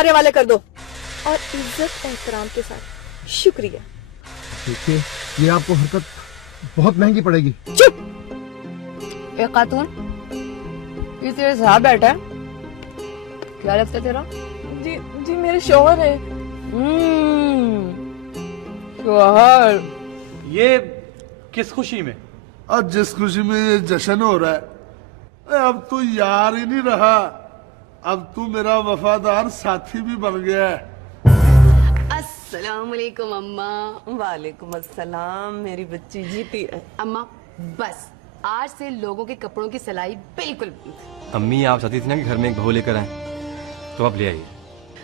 हमारे वाले कर दो और इज्जत एहतराम के साथ। शुक्रिया। देखिए, ये आपको हरकत बहुत महंगी पड़ेगी। चुप। ए खातून, ये तेरे साथ बैठा है, क्या लगता है तेरा? जी जी मेरे शौहर है। शौहर। ये किस खुशी में? और जिस खुशी में ये जश्न हो रहा है, अब तू यार ही नहीं रहा, अब तू मेरा वफादार साथी भी बन गया है। अस्सलाम वालेकुम अम्मा। वालेकुम अस्सलाम मेरी बच्ची जीती है। अम्मा बस आज से लोगों के कपड़ों की सिलाई बिल्कुल। अम्मी आप चाहती थी ना कि घर में एक बहू लेकर आए, तो आप ले आइए।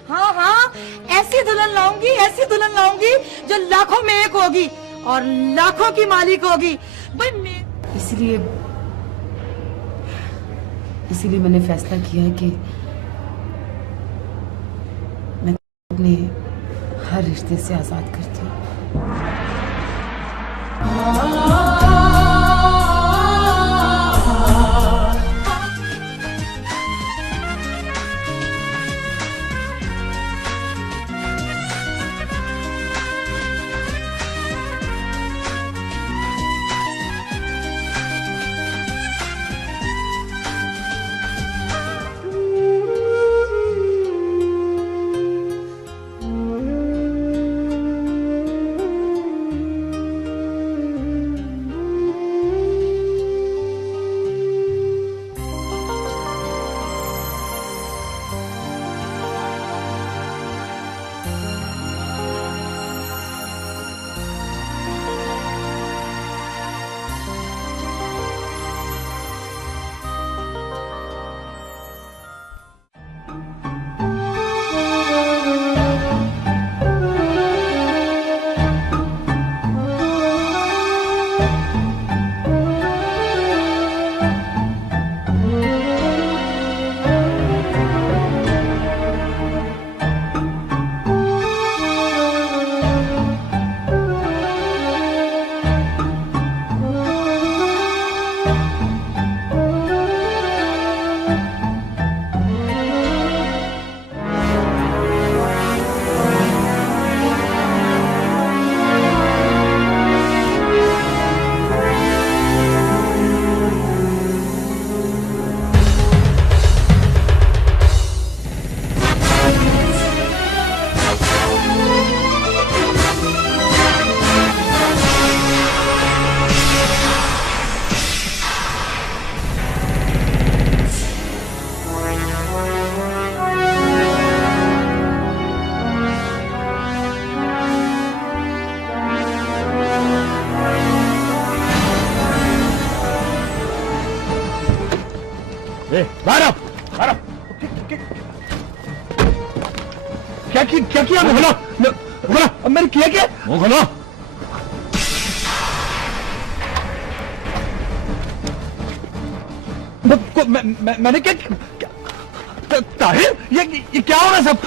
हाँ हाँ, ऐसी दुल्हन लाऊंगी, ऐसी दुल्हन लाऊंगी जो लाखों में एक होगी और लाखों की मालिक होगी। भाई मैं इसीलिए मैंने फैसला किया है कि मैं अपने हर रिश्ते से आजाद करती हूँ। क्या किया मोहना? अब मैंने किया क्या? मोहना मैंने क्या? ताहिर, ये क्या हो रहा है सब?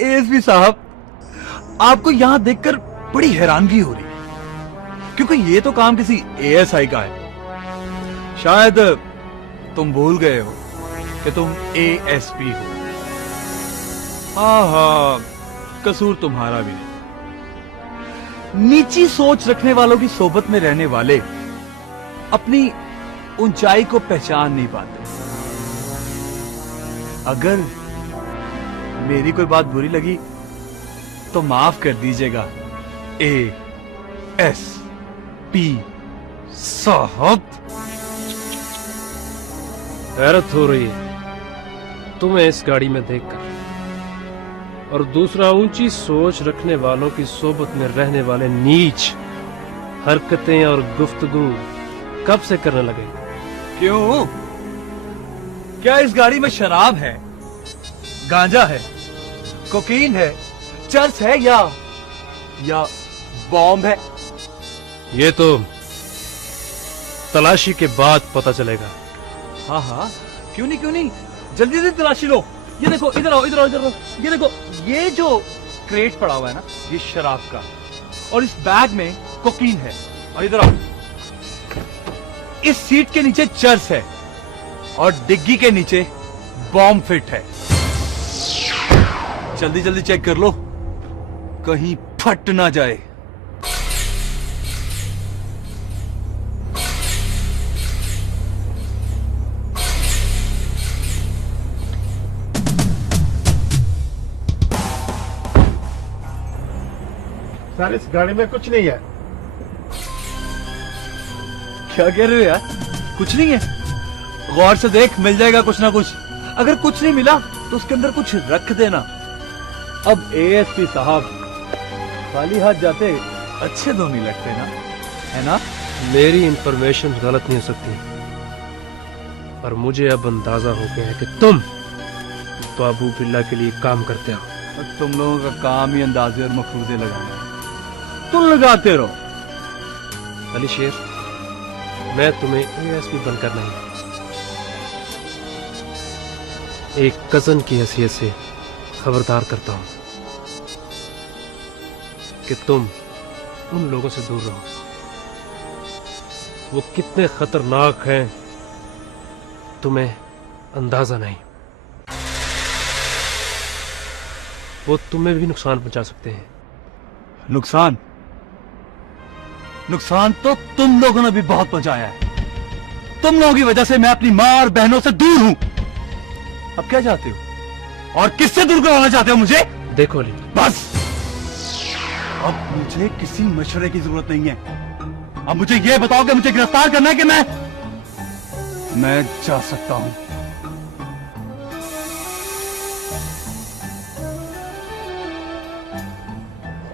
एएसपी साहब, आपको यहां देखकर बड़ी हैरानगी हो रही है, क्योंकि ये तो काम किसी एएसआई का है। शायद तुम भूल गए हो कि तुम एएसपी हो। हाँ, कसूर तुम्हारा भी नहीं। नीची सोच रखने वालों की सोबत में रहने वाले अपनी ऊंचाई को पहचान नहीं पाते। अगर मेरी कोई बात बुरी लगी तो माफ कर दीजिएगा एएसपी साहब। हैरत हो रही है तुम्हें इस गाड़ी में देखकर, और दूसरा ऊंची सोच रखने वालों की सोबत में रहने वाले नीच हरकतें और गुफ्तगू कब से करने लगे? क्यों? क्या इस गाड़ी में शराब है, गांजा है, कोकीन है, चर्च है या बॉम्ब है? ये तो तलाशी के बाद पता चलेगा। हाँ हाँ, क्यों नहीं क्यों नहीं, जल्दी जल्दी तलाशी लो। ये देखो, इधर आओ इधर आओ इधर आओ, ये देखो, ये जो क्रेट पड़ा हुआ है ना, ये शराब का, और इस बैग में कोकीन है। और इधर आओ, इस सीट के नीचे चर्च है और डिग्गी के नीचे बॉम्ब फिट है। जल्दी जल्दी चेक कर लो, कहीं फट ना जाए। सर इस गाड़ी में कुछ नहीं है। क्या कह रहे हो यार, कुछ नहीं है? गौर से देख, मिल जाएगा कुछ ना कुछ। अगर कुछ नहीं मिला तो उसके अंदर कुछ रख देना। अब एएसपी साहब खाली हाथ जाते अच्छे तो नहीं लगते ना, है ना? मेरी इंफॉर्मेशन गलत नहीं हो सकती, पर मुझे अब अंदाजा हो गया है कि तुम बाबू बिल्ला के लिए काम करते हो। और तुम लोगों का काम ही अंदाजे और मफरूदे लगाना है, तुम लगाते रहो। अली शेर, मैं तुम्हें एएसपी बनकर नहीं, एक कजन की हैसियत से खबरदार करता हूं कि तुम उन लोगों से दूर रहो। वो कितने खतरनाक हैं तुम्हें अंदाजा नहीं। वो तुम्हें भी नुकसान पहुंचा सकते हैं। नुकसान? नुकसान तो तुम लोगों ने भी बहुत पहुंचाया है। तुम लोगों की वजह से मैं अपनी मां और बहनों से दूर हूं। अब क्या चाहते हो और किससे दूर करवाना चाहते हो मुझे? देखो अली, बस अब मुझे किसी मशवरे की जरूरत नहीं है। अब मुझे यह बताओ कि मुझे गिरफ्तार करना है कि मैं जा सकता हूं।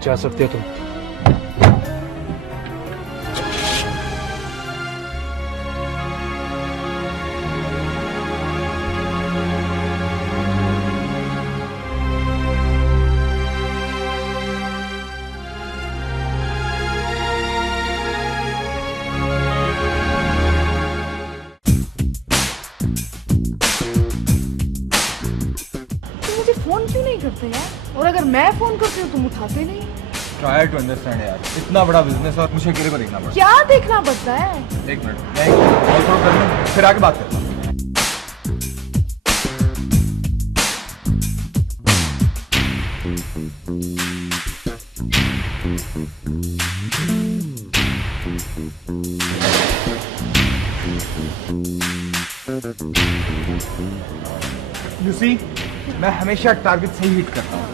जा सकते हो तुम। मुझे फोन क्यों नहीं करते यार? और अगर मैं फोन करती हूँ तुम उठाते नहीं। ट्राई टू अंडरस्टैंड यार, इतना बड़ा बिजनेस और मुझे अकेले को देखना पड़ा। क्या देखना पड़ता है? एक मिनट, मैं कॉल कर लूं, फिर आगे बात करता हूं। You see, मैं हमेशा टारगेट सही हिट करता हूँ।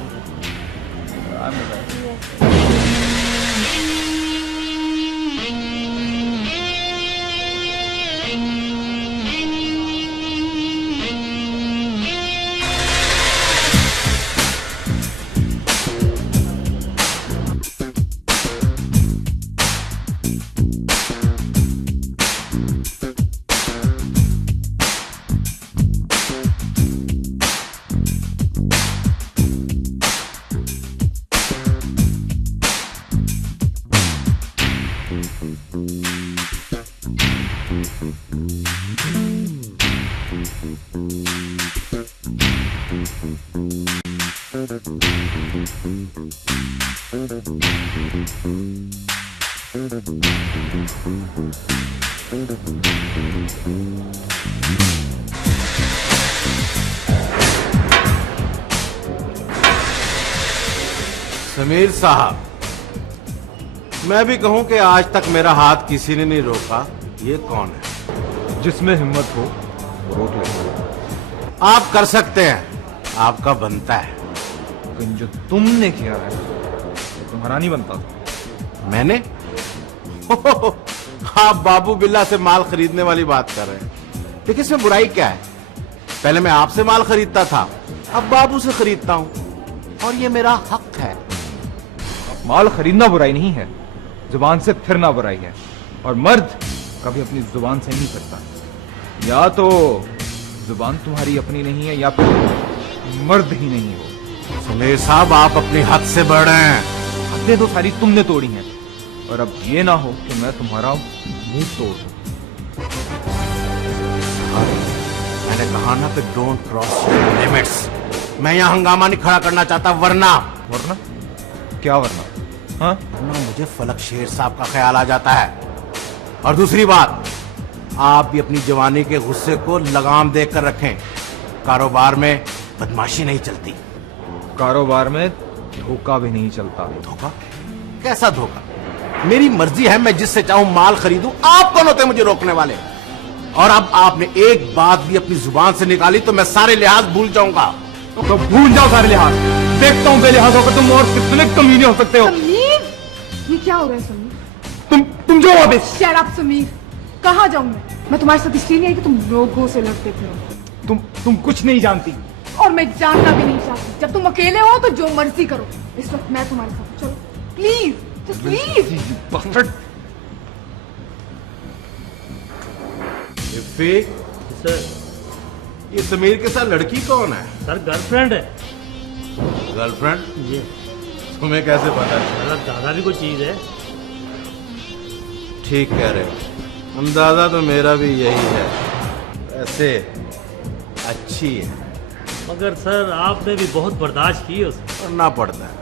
समीर साहब, मैं भी कहूं कि आज तक मेरा हाथ किसी ने नहीं रोका। ये कौन है? जिसमें हिम्मत हो वो रोक ले। आप कर सकते हैं, आपका बनता है। लेकिन जो तुमने किया है वो तुम्हारा नहीं बनता। मैंने? आप बाबू बिल्ला से माल खरीदने वाली बात कर रहे हैं, लेकिन इसमें बुराई क्या है? पहले मैं आपसे माल खरीदता था, अब बाबू से खरीदता हूं और ये मेरा हक है। माल खरीदना बुराई नहीं है, जुबान से फिरना बुराई है। और मर्द कभी अपनी जुबान से नहीं फिरता। या तो जुबान तुम्हारी अपनी नहीं है या फिर मर्द ही नहीं हो। समीर साहब, आप अपनी हद से बढ़ रहे हैं। हदें तो सारी तुमने तोड़ी हैं, और अब ये ना हो कि मैं तुम्हारा मुंह तोड़ दूं। मैंने कहा ना कि डोंट क्रॉस लिमिट्स। मैं यहाँ हंगामा नहीं खड़ा करना चाहता, वरना वरना क्या वरना? हाँ, वरना मुझे फलक शेर साहब का ख्याल आ जाता है। और दूसरी बात, आप भी अपनी जवानी के गुस्से को लगाम देकर रखें। कारोबार में बदमाशी नहीं चलती। कारोबार में धोखा भी नहीं चलता। धोखा? कैसा धोखा? मेरी मर्जी है, मैं जिससे चाहूं माल खरीदूं। आप कौन होते मुझे रोकने वाले? और अब आपने एक बात भी अपनी जुबान से निकाली तो मैं सारे लिहाज भूल जाऊंगा। तो भूल जाओ सारे लिहाज। देखता हूं बेलिहाज होकर तुम और कितने कमीने हो सकते हो। समीर, ये क्या हो रहा है समीर? तुम जो वापस। शट अप समीर, कहाँ जाऊं मैं तुम्हारे साथ इसलिए नहीं आई कि तुम लोगों से लड़ते फिरो। तुम कुछ नहीं जानती। और मैं जानना भी नहीं चाहती। जब तुम अकेले हो तो जो मर्जी करो। इस वक्त मैं तुम्हारे साथ, चलो प्लीज, जस्ट प्लीज। इफ़ी, सर, ये समीर के साथ लड़की कौन है? सर गर्लफ्रेंड है। गर्लफ्रेंड? ये तुम्हें कैसे पता है? मतलब दादा भी कोई चीज है। ठीक कह रहे हो, अंदाजा तो मेरा भी यही है। ऐसे अच्छी है। मगर सर आपने भी बहुत बर्दाश्त की है उसे। करना पड़ता है,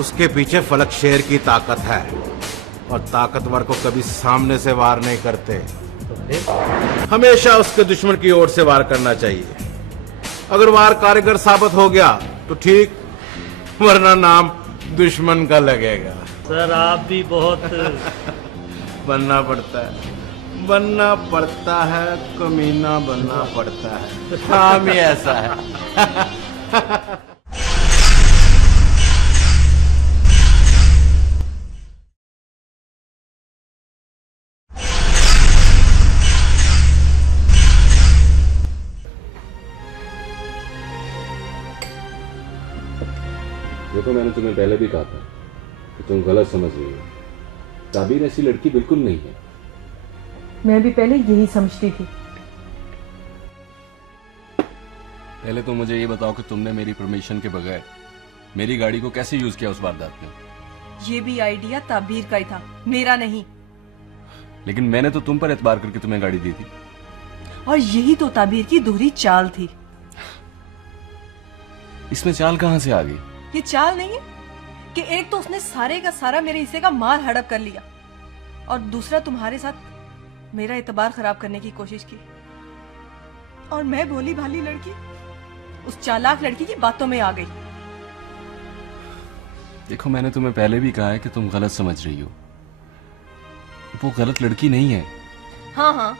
उसके पीछे फलक शेर की ताकत है और ताकतवर को कभी सामने से वार नहीं करते। तो फिर हमेशा उसके दुश्मन की ओर से वार करना चाहिए। अगर वार कारीगर साबित हो गया तो ठीक, वरना नाम दुश्मन का लगेगा। सर आप भी बहुत बनना पड़ता है, कमीना बनना पड़ता है। काम ही ऐसा है। देखो, मैंने तुम्हें पहले भी कहा था कि तुम गलत समझ रही हो। ताबीर ऐसी लड़की बिल्कुल नहीं है। मैं भी पहले यही समझती थी। पहले तो मुझे ये बताओ कि तुमने मेरी परमिशन के बगैर मेरी गाड़ी को कैसे यूज किया उस वारदात में? ये भी आइडिया ताबीर का ही था, मेरा नहीं। लेकिन मैंने तो तुम पर एतबार करके तुम्हें गाड़ी दी थी। और यही तो ताबीर की दोहरी चाल थी। इसमें चाल कहां से आ गई? ये चाल नहीं है कि एक तो उसने सारे का सारा मेरे हिस्से का माल हड़प कर लिया और दूसरा तुम्हारे साथ मेरा एतबार खराब करने की कोशिश की। और मैं भोली भाली लड़की उस चालाक लड़की की बातों में आ गई। देखो, मैंने तुम्हें पहले भी कहा है कि तुम गलत समझ रही हो। वो गलत लड़की नहीं है। हाँ हाँ,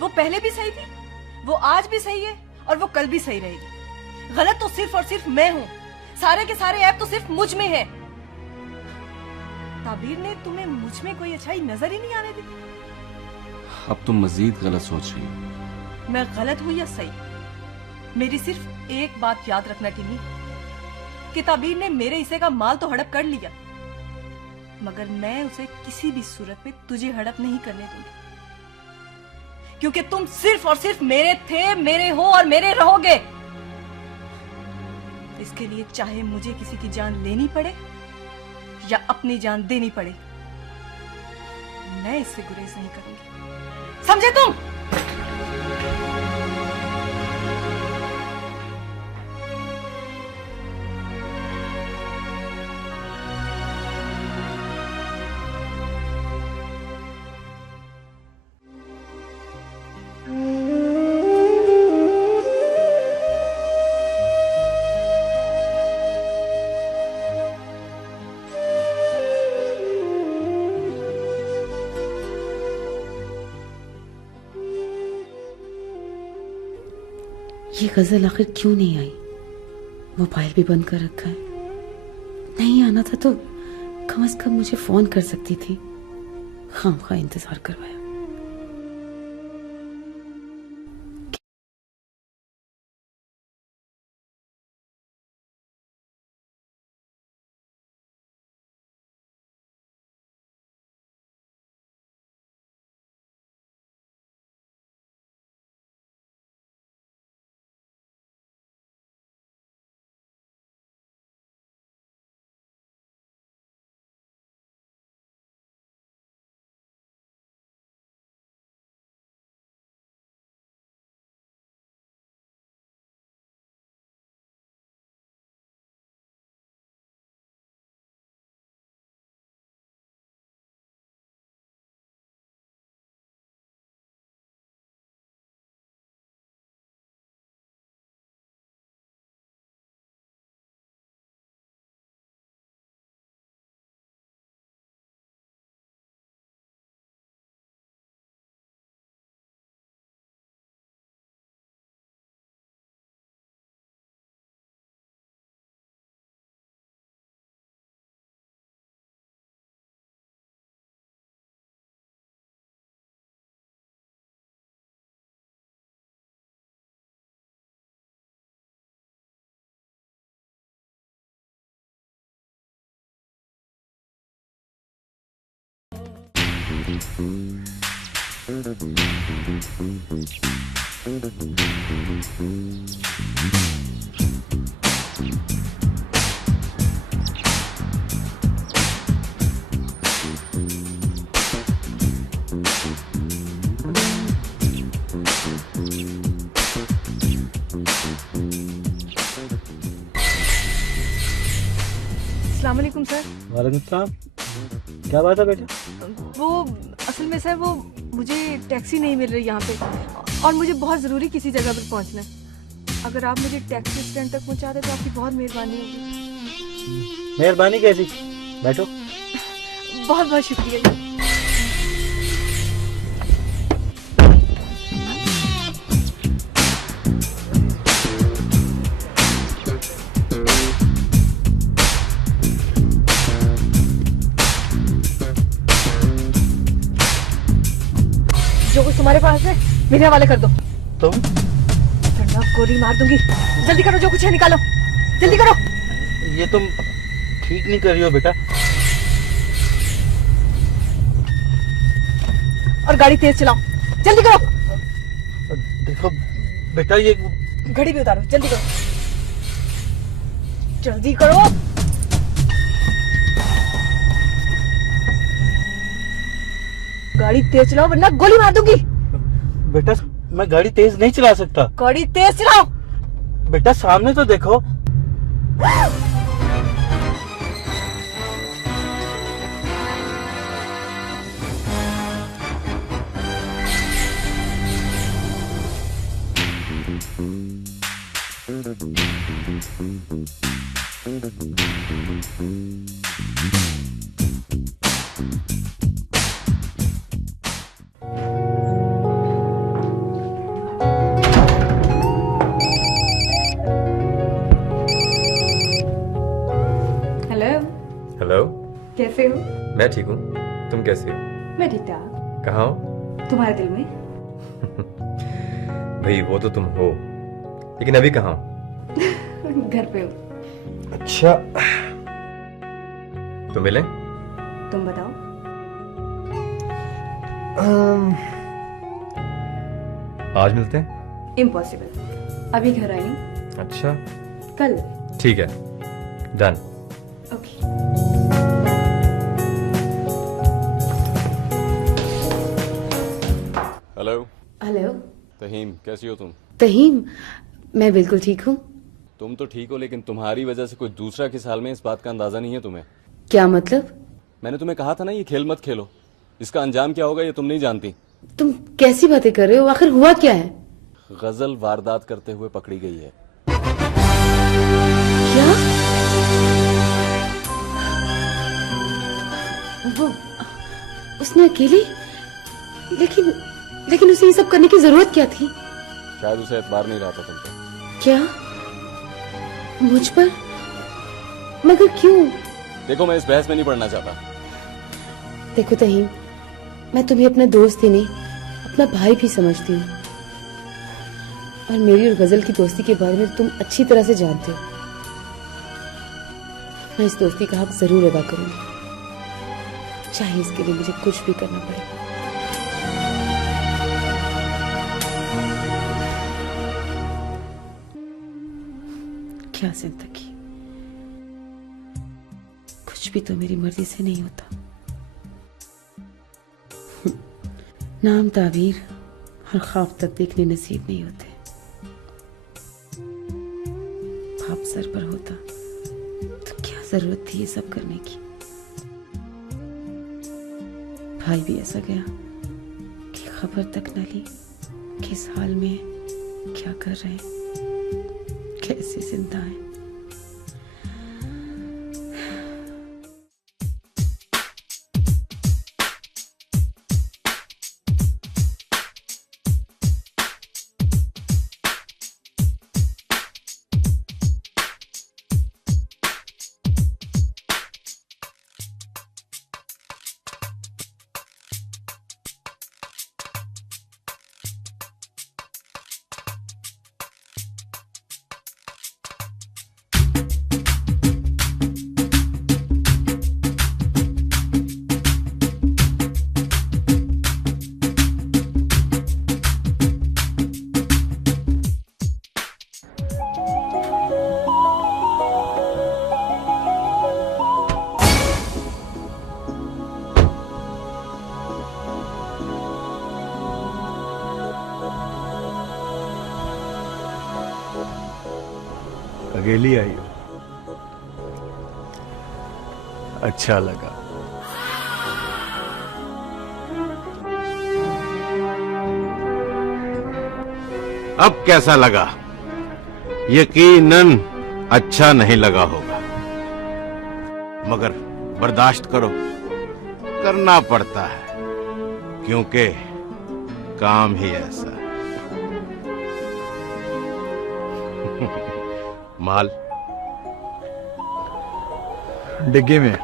वो पहले भी सही थी, वो आज भी सही है और वो कल भी सही रहेगी। गलत तो सिर्फ और सिर्फ मैं हूँ। सारे के सारे ऐप तो सिर्फ मुझ में है। ताबीर ने तुम्हें मुझ में कोई अच्छाई नजर ही नहीं आने दी। अब तुम मजीद गलत सोच रही हो। मैं गलत हूँ या सही, मेरी सिर्फ एक बात याद रखना टिनी, कि ताबीर ने मेरे हिस्से का माल तो हड़प कर लिया, मगर मैं उसे किसी भी सूरत में तुझे हड़प नहीं करने दूंगी, क्योंकि तुम सिर्फ और सिर्फ मेरे थे, मेरे हो और मेरे रहोगे। इसके लिए चाहे मुझे किसी की जान लेनी पड़े या अपनी जान देनी पड़े, मैं इससे गुरेज नहीं करूंगी। समझे तुम? ये गजल आखिर क्यों नहीं आई? मोबाइल भी बंद कर रखा है। नहीं आना था तो कम से कम मुझे फोन कर सकती थी। खामखा इंतजार करवाया। अस्सलाम वालेकुम सर। वालेकुम सलाम। क्या बात है बेटा? वो असल में सर वो मुझे टैक्सी नहीं मिल रही यहाँ पे और मुझे बहुत ज़रूरी किसी जगह पर पहुँचना है। अगर आप मुझे टैक्सी स्टैंड तक पहुँचा दे तो आपकी बहुत मेहरबानी होगी। मेहरबानी कैसी? बैठो। बहुत बहुत शुक्रिया। जो कुछ तुम्हारे पास है मेरे हवाले कर दो। तुम? वरना गोली मार दूंगी। जल्दी करो, जो कुछ है निकालो, जल्दी करो। ये तुम ठीक नहीं कर रही हो बेटा। और गाड़ी तेज चलाओ, जल्दी करो। देखो बेटा, ये घड़ी भी उतारो, जल्दी करो, जल्दी करो। गाड़ी तेज चलाओ वरना गोली मार दूंगी। बेटा मैं गाड़ी तेज नहीं चला सकता। गाड़ी तेज चलाओ। बेटा सामने तो देखो। हेलो, कैसे हो? मैं ठीक हूँ। तुम कैसे हो? मैं ठीक ठाक। कहाँ हो? तुम्हारे दिल में। भाई वो तो तुम हो, लेकिन अभी कहाँ हो? घर पे हूँ। अच्छा, तो मिले? तुम बताओ। आज मिलते हैं? इम्पॉसिबल, अभी घर आई नहीं। अच्छा, कल। ठीक है, डन। ओके। हेलो। हेलो तहीम, कैसी हो तुम? तहीम, मैं बिल्कुल ठीक हूँ। तुम तो ठीक हो, लेकिन तुम्हारी वजह से कोई दूसरा किस हाल में, इस बात का अंदाजा नहीं है तुम्हें। क्या मतलब? मैंने तुम्हें कहा था ना, ये खेल मत खेलो। इसका अंजाम क्या होगा ये तुम नहीं जानती। तुम कैसी बातें कर रहे हो? आखिर हुआ क्या है? गजल वारदात करते हुए पकड़ी गई है। क्या? वो उसने अकेली? लेकिन उसे ये सब करने की जरूरत क्या थी? शायद उसे एतबार नहीं रहा था तुम पे। क्या? मुझ पर? मगर क्यों? देखो, मैं इस बहस में नहीं पड़ना चाहता। देखो तहीम, मैं तुम्हें अपना दोस्त ही नहीं, अपना भाई भी समझती हूँ। और मेरी और गजल की दोस्ती के बारे में तुम अच्छी तरह से जानते हो। मैं इस दोस्ती का हक जरूर अदा करूंगी, चाहे इसके लिए मुझे कुछ भी करना पड़े। क्या जिंदगी, कुछ भी तो मेरी मर्जी से नहीं होता। नाम ताबीर और ख्वाब तक देखने नसीब नहीं होते। बाप सर पर होता तो क्या जरूरत थी ये सब करने की। भाई भी ऐसा गया कि खबर तक न ली, किस हाल में क्या कर रहे हैं, कैसे जिंदा है। अकेली आई हो, अच्छा लगा। अब कैसा लगा? यकीनन अच्छा नहीं लगा होगा, मगर बर्दाश्त करो, करना पड़ता है, क्योंकि काम ही ऐसा है। माल डिग्गी में।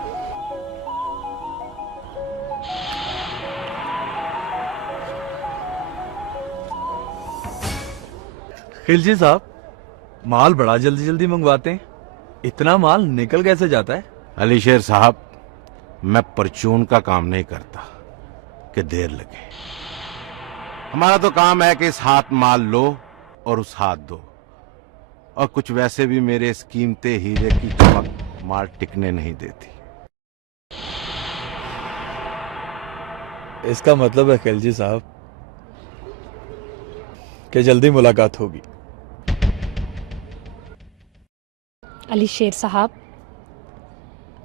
खिलजी साहब, माल बड़ा जल्दी जल्दी मंगवाते हैं, इतना माल निकल कैसे जाता है? अलीशेर साहब, मैं परचून का काम नहीं करता कि देर लगे। हमारा तो काम है कि इस हाथ माल लो और उस हाथ दो, और कुछ वैसे भी मेरे इस कीमती हीरे की चमक माल टिकने नहीं देती। इसका मतलब है खिलजी साहब कि जल्दी मुलाकात होगी। अली शेर साहब,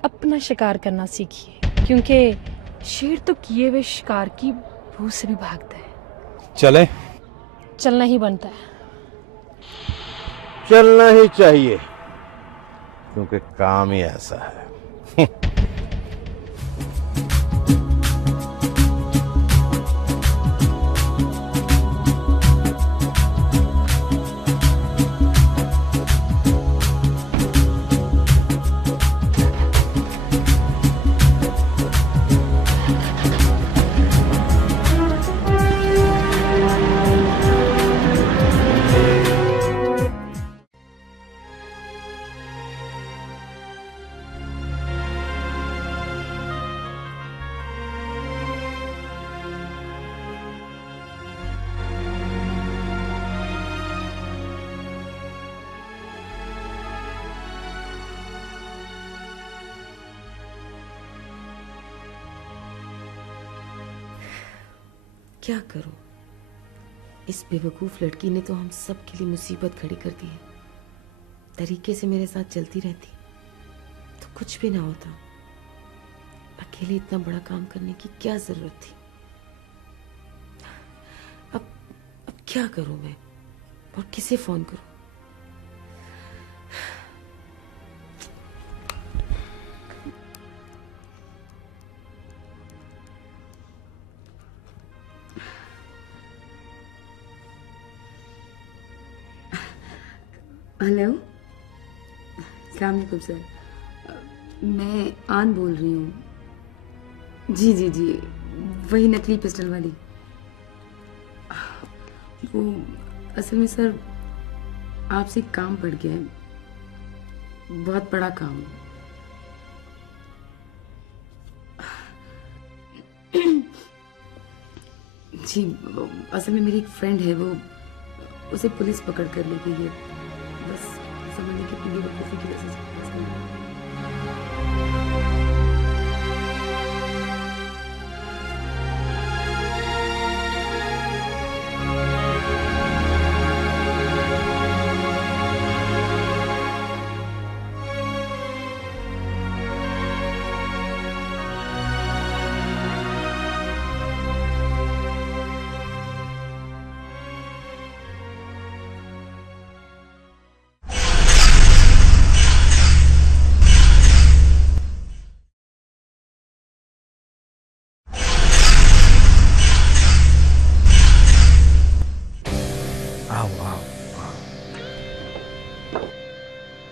अपना शिकार करना सीखिए, क्योंकि शेर तो किए हुए शिकार की भूख से भी भागता है। चलें? चलना ही बनता है। चलना ही चाहिए, क्योंकि काम ही ऐसा है। क्या करूं? इस बेवकूफ लड़की ने तो हम सब के लिए मुसीबत खड़ी कर दी है। तरीके से मेरे साथ चलती रहती तो कुछ भी ना होता। अकेले इतना बड़ा काम करने की क्या जरूरत थी? अब क्या करूं मैं, और किसे फोन करूं? हेलो, अस्सलाम वालेकुम सर, मैं आन बोल रही हूँ। जी जी जी, वही नकली पिस्टल वाली। वो असल में सर आपसे एक काम पड़ गया है, बहुत बड़ा काम। जी, असल में मेरी एक फ्रेंड है, वो उसे पुलिस पकड़ कर ले गई है। बस समझने की पूरी बेवकूफी की वजह से।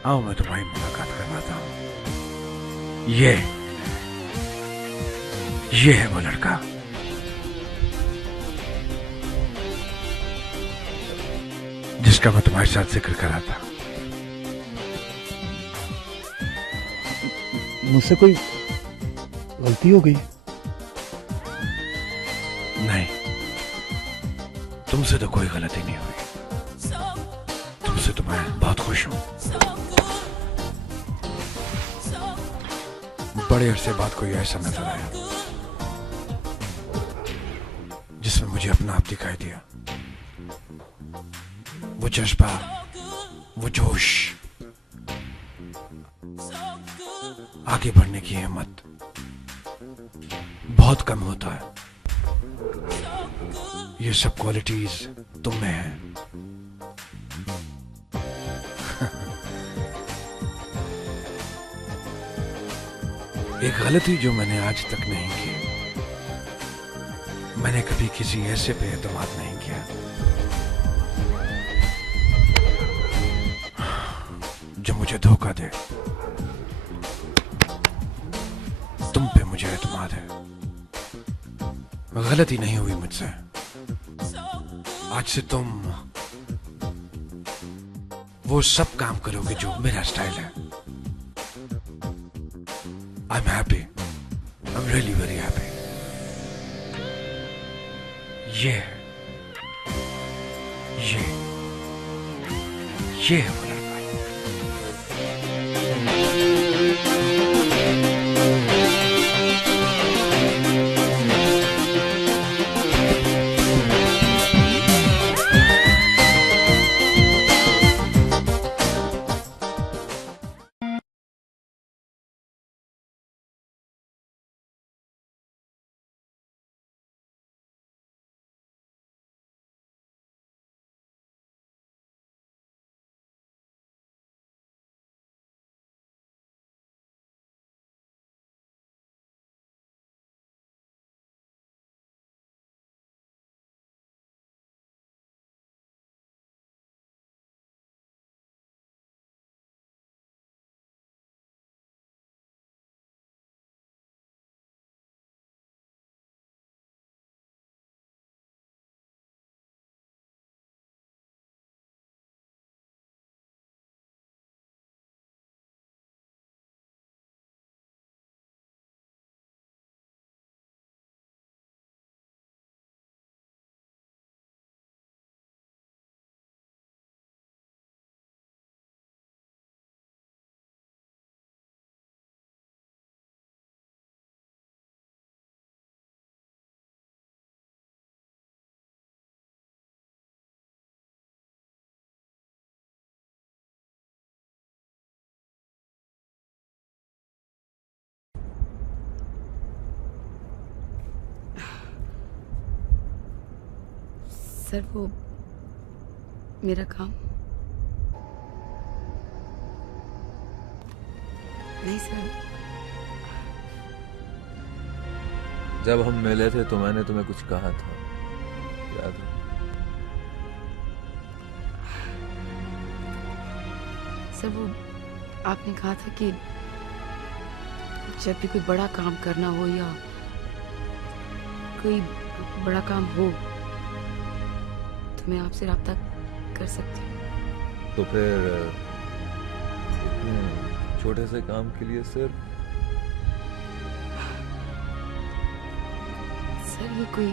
आओ मैं तुम्हारी मुलाकात करवाता हूँ। ये है वो लड़का। जिसका मैं तुम्हारे साथ जिक्र करा था। मुझसे कोई गलती हो गई? नहीं, तुमसे तो कोई गलती नहीं हुई। तुमसे तो मैं बहुत खुश हूं। बड़े अरसे बाद कोई ऐसा नजर आया जिसमें मुझे अपना आप दिखाई दिया। वो जज्बा, वो जोश, आगे बढ़ने की हिम्मत बहुत कम होता है। ये सब क्वालिटीज तुम में है। एक गलती जो मैंने आज तक नहीं की, मैंने कभी किसी ऐसे पे एतमाद नहीं किया जो मुझे धोखा दे। तुम पे मुझे एतमाद है। गलती नहीं हुई मुझसे। आज से तुम वो सब काम करोगे जो मेरा स्टाइल है। I'm happy. I'm really very happy. ये है वो लड़का। सर वो मेरा काम नहीं सर। जब हम मिले थे तो मैंने तुम्हें कुछ कहा था, याद है? सर वो आपने कहा था कि जब भी कोई बड़ा काम करना हो या कोई बड़ा काम हो तो मैं आपसे राब्ता कर सकती हूँ। तो फिर इतने छोटे से काम के लिए सर ये कोई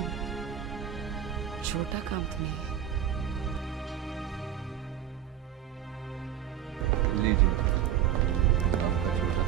छोटा काम तो नहीं है। लीजिए आपका छोटा।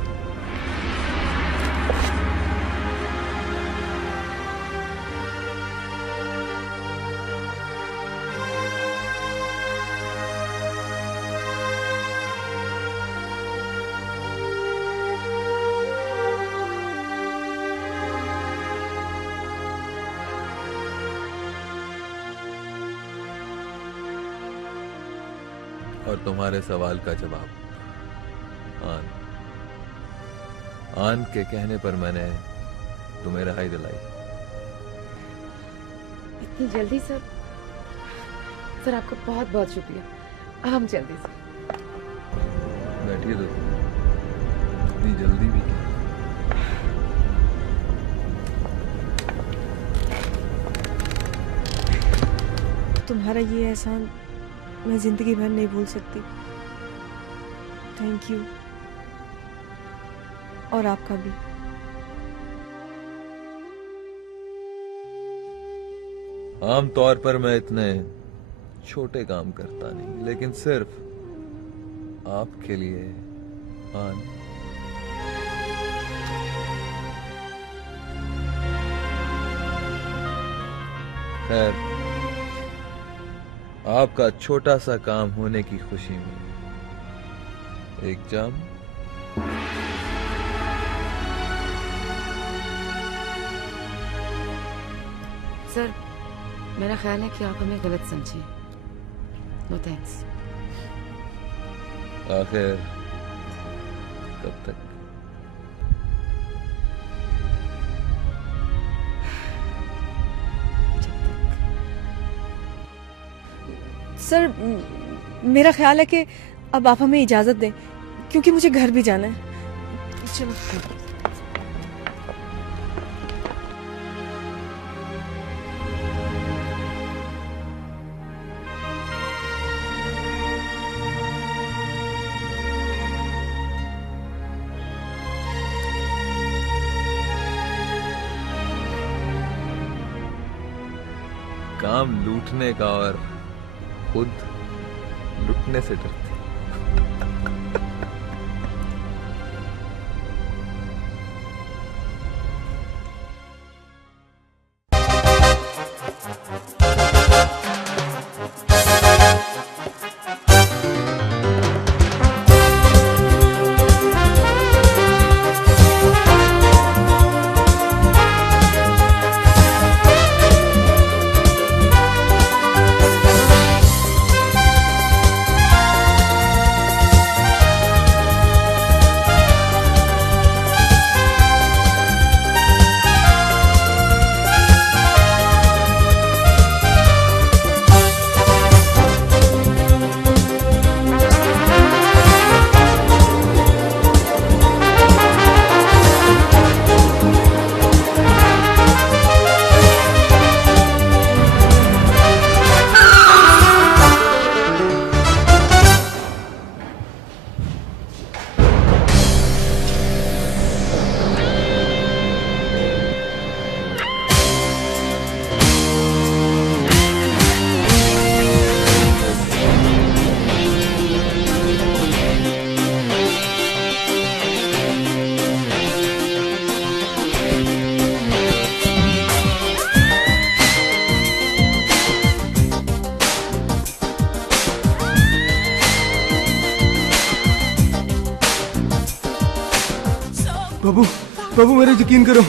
और तुम्हारे सवाल का जवाब आन के कहने पर मैंने तुम्हें रिहाई दिलाई। इतनी जल्दी सर? सर आपका बहुत बहुत शुक्रिया। हम जल्दी से बैठिए तो इतनी जल्दी भी क्या? तुम्हारा ये एहसान मैं जिंदगी भर नहीं भूल सकती। Thank you. और आपका भी। आम तौर पर मैं इतने छोटे काम करता नहीं, लेकिन सिर्फ आपके लिए आन। खैर, आपका छोटा सा काम होने की खुशी में एक जाम। सर, मेरा ख्याल है कि आप हमें गलत समझे। No thanks. आखिर कब तक? सर, मेरा ख्याल है कि अब आप हमें इजाजत दें, क्योंकि मुझे घर भी जाना है। चलो। काम लूटने का और खुद लुटने से डरते। बाबू, बाबू मेरे यकीन करो,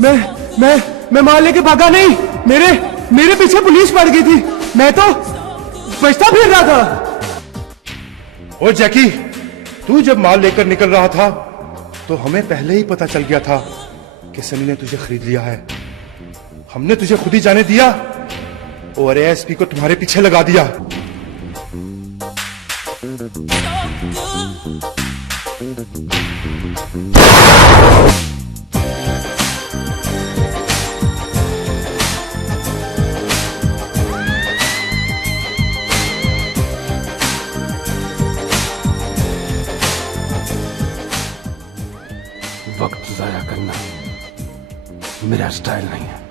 मैं माल लेके भागा नहीं। मेरे पीछे पुलिस पड़ गई थी। मैं तो बचता फिर रहा था। ओ जैकी, तू जब माल लेकर निकल रहा था तो हमें पहले ही पता चल गया था कि सनी ने तुझे खरीद लिया है। हमने तुझे खुद ही जाने दिया और एएसपी को तुम्हारे पीछे लगा दिया। वक्त जाया करना मेरा स्टाइल नहीं है।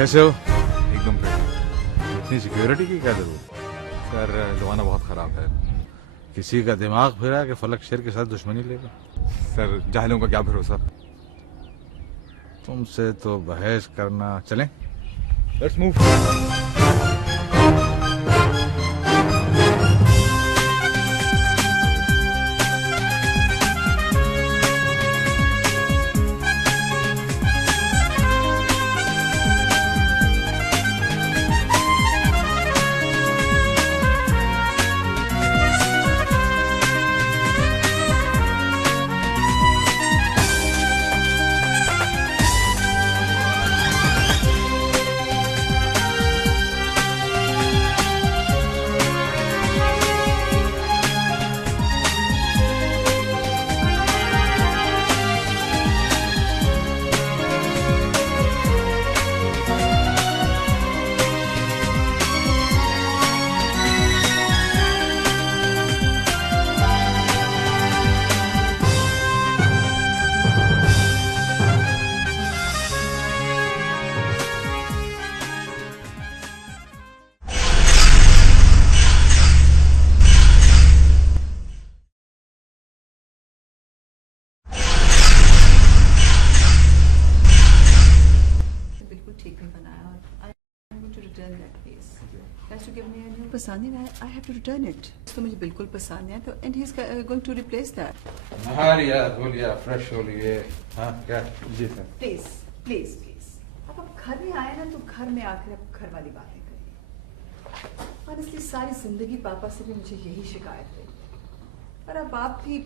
कैसे हो? एकदम फिट। इतनी सिक्योरिटी की क्या जरूरत? सर जमाना बहुत खराब है। किसी का दिमाग फिरा कि फलक शेर के साथ दुश्मनी लेगा। सर जाहिलों का क्या भरोसा। तुमसे तो बहस करना। चलें? Let's move. पसंद है, I have to return it. तो मुझे बिल्कुल पसंद है तो and he is going to replace that. हाँ लिया, बोलिए, फ्रेश हो लिए। हाँ क्या? जी सर। प्लीज प्लीज प्लीज, अब आप घर में आए ना तो घर में आकर आप घर वाली बातें करिए। और इसलिए सारी जिंदगी पापा से भी मुझे यही शिकायत रही, पर अब आप भी,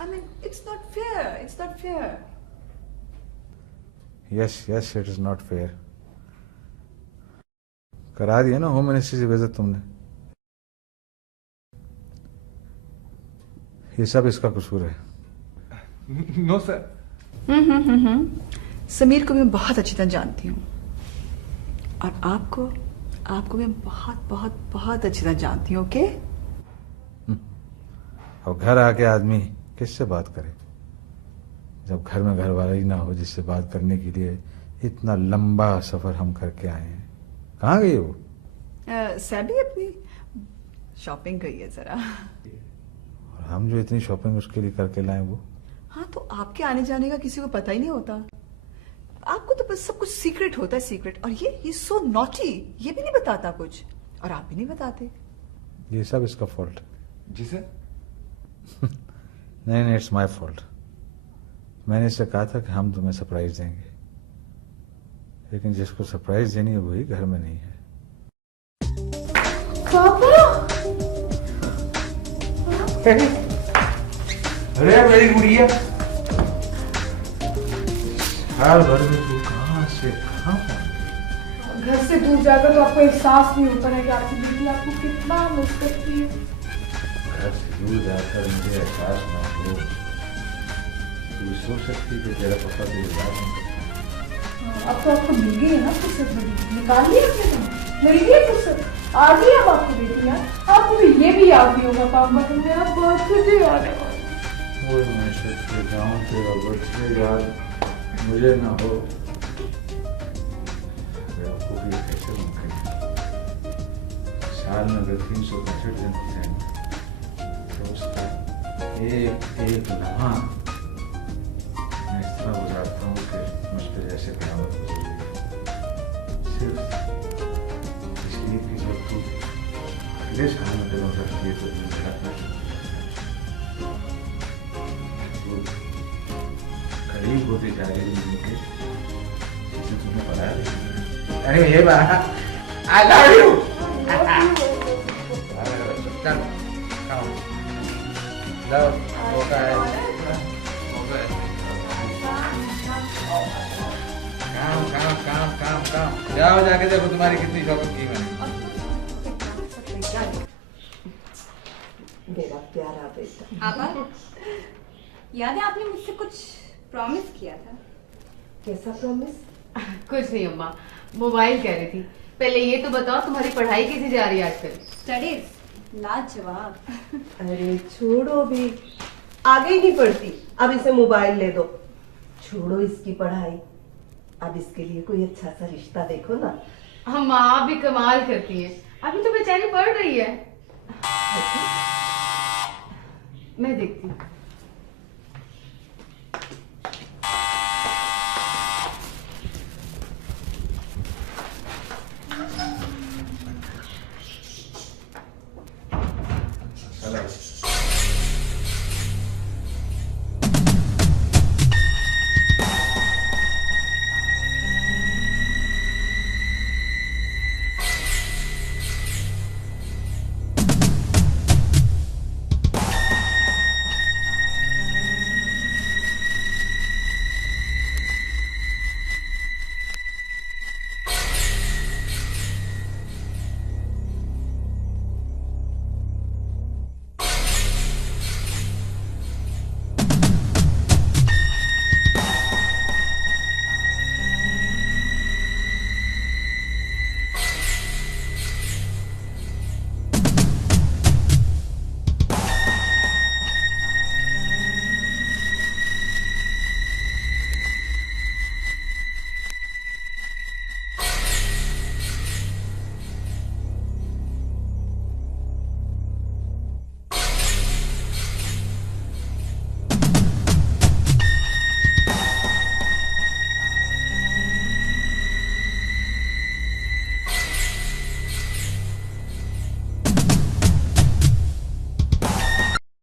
I mean it's not fair, it's not fair. Yes yes, it is not fair. करा दिया ना होम मिनिस्ट्री से विजिट तुमने। ये सब इसका कसूर है। No sir. समीर को भी मैं बहुत अच्छी तरह जानती हूँ, और आपको मैं बहुत बहुत बहुत अच्छी तरह जानती हूँ। ओके? और घर आके आदमी किससे बात करे जब घर में घर वाला ही ना हो जिससे बात करने के लिए इतना लंबा सफर हम करके आए हैं। कहाँ गई वो? सैबी अपनी शॉपिंग गई है जरा। और हम जो इतनी शॉपिंग उसके लिए करके लाए वो। हाँ, तो आपके आने जाने का किसी को पता ही नहीं होता। आपको तो बस सब कुछ सीक्रेट होता है, सीक्रेट। और ये सो नॉटी, ये भी नहीं बताता कुछ, और आप भी नहीं बताते। ये सब इसका फॉल्ट। जी सर। नहीं, इट्स माय फॉल्ट। मैंने इससे कहा था कि हम तुम्हें सरप्राइज देंगे, लेकिन जिसको सरप्राइज देनी है वही घर में नहीं है। पापा! अरे मेरी गुड़िया, साल भर में तू कहाँ से कहाँ पहुंच? घर से दूर जाकर तो आपको एहसास नहीं होता है कि आपकी बेटी आपको कितना मिस करती है। घर से दूर जाकर मुझे एहसास ना हो, तू सोच सकती कि तेरा पापा तुझे याद नहीं करता। अब तो आपको मिल गई है ना फुर्सत, निकाल लिया आपने तो, मिल गई फुर्सत, आ गई अब आपकी बेटी। यार आपको भी ये भी याद नहीं होगा पापा, तो मेरा बहुत तुझे याद है। वो मैं सोचते जाऊँ तेरा बर्थडे याद मुझे ना हो, आपको भी कैसे मुमकिन है? साल में अगर 365 दिन होते हैं तो उसका एक लम्हा मैं इस तरह गुजारता हूँ कि मुझ पर जैसे कयामत गुजर गई। सिर्फ इसलिए कि जब तू अगले साल में कदम रखती है तो मेरा करीब होते जा रही है जिसे तुम्हें पता है। अरे ये बात I love you। चल काम लो होता है, काम काम काम काम काम। जाओ जाके देखो तुम्हारी कितनी शॉपिंग की मैंने। मेरा प्यारा बेटा। आपा, याद है आपने मुझसे कुछ प्रॉमिस किया था? कैसा प्रॉमिस? कुछ नहीं अम्मा, मोबाइल कह रही थी। पहले ये तो बताओ तुम्हारी पढ़ाई कैसी जा रही है आजकल? स्टडीज लाजवाब। अरे छोड़ो भी, आगे ही नहीं पढ़ती, अब इसे मोबाइल ले दो। छोड़ो इसकी पढ़ाई, अब इसके लिए कोई अच्छा सा रिश्ता देखो ना। हम माँ भी कमाल करती है, अभी तो बेचारी पढ़ रही है। मैं देखती हूँ।